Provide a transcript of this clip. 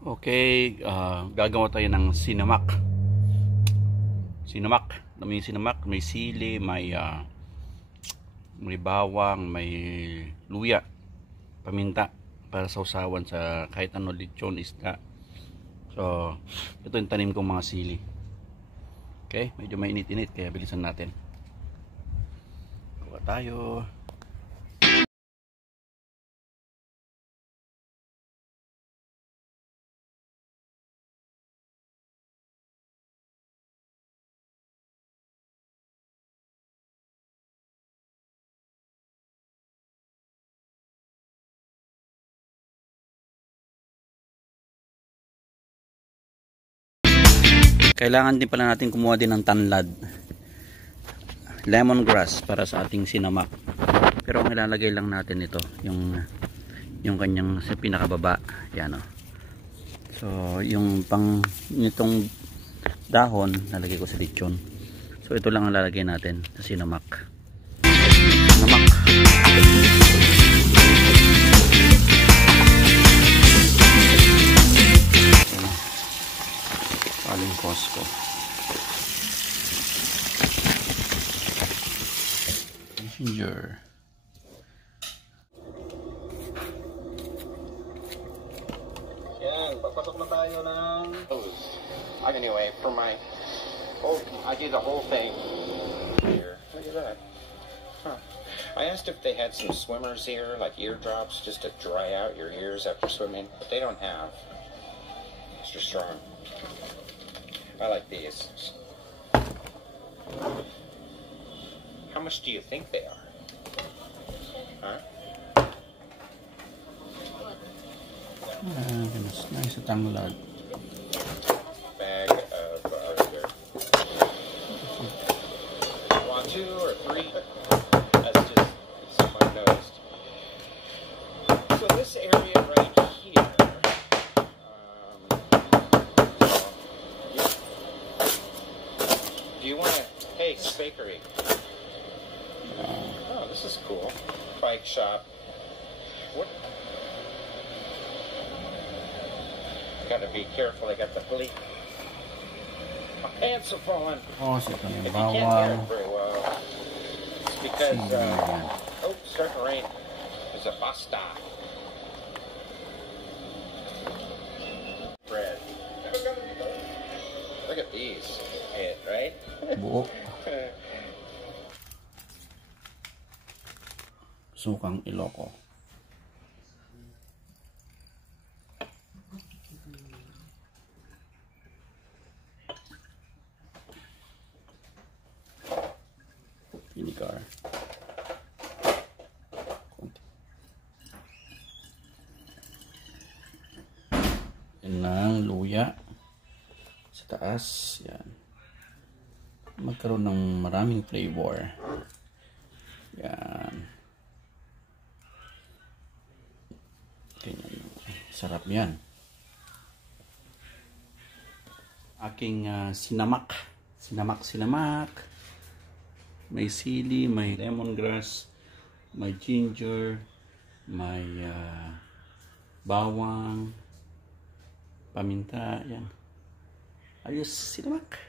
Okay, gagawa tayo ng sinamak. May sinamak, may sili, may bawang, may luya, paminta para sa usawan sa kahit ano, lechon, isda. So, ito yung tanim kong mga sili. Okay, medyo mainit-init kaya bilisan natin. Gawa tayo. Kailangan din pala natin kumuha din ng tanlad, lemongrass para sa ating sinamak. Pero ang ilalagay lang natin ito yung kanyang sa pinakababa, yan o. So yung pang nitong dahon lalagay ko sa lechon. So ito lang ang lalagay natin sa sinamak. Aling Costco. Ginger. Yan, papasok na tayo ng... Anyway, for my... I did the whole thing here. Look at that. Huh. I asked if they had some swimmers here, like eardrops, just to dry out your ears after swimming, but they don't have. Extra strong. I like these. How much do you think they are? Huh? Nice tanglad. Bag of here. Want 2 or 3? That's just something I noticed. So this area right here. Do you want to... Hey, Bakery. Oh, this is cool. Bike shop. What? Gotta be careful. I got the bleak. My pants are falling. Oh, so ito If yung you can't hear bawang. it very well, it's because, oh, it's starting to rain. There's a basta. Bread. Look at these. Right? Buo. Sukang Iloko. Vinegar. Yan lang, luya. Sa taas, yan. Magkaroon ng maraming flavor. Yan. Ganyan. Sarap yan. Aking sinamak. Sinamak. May sili, may lemongrass, may ginger, may bawang, paminta. Yan. Ayos, sinamak.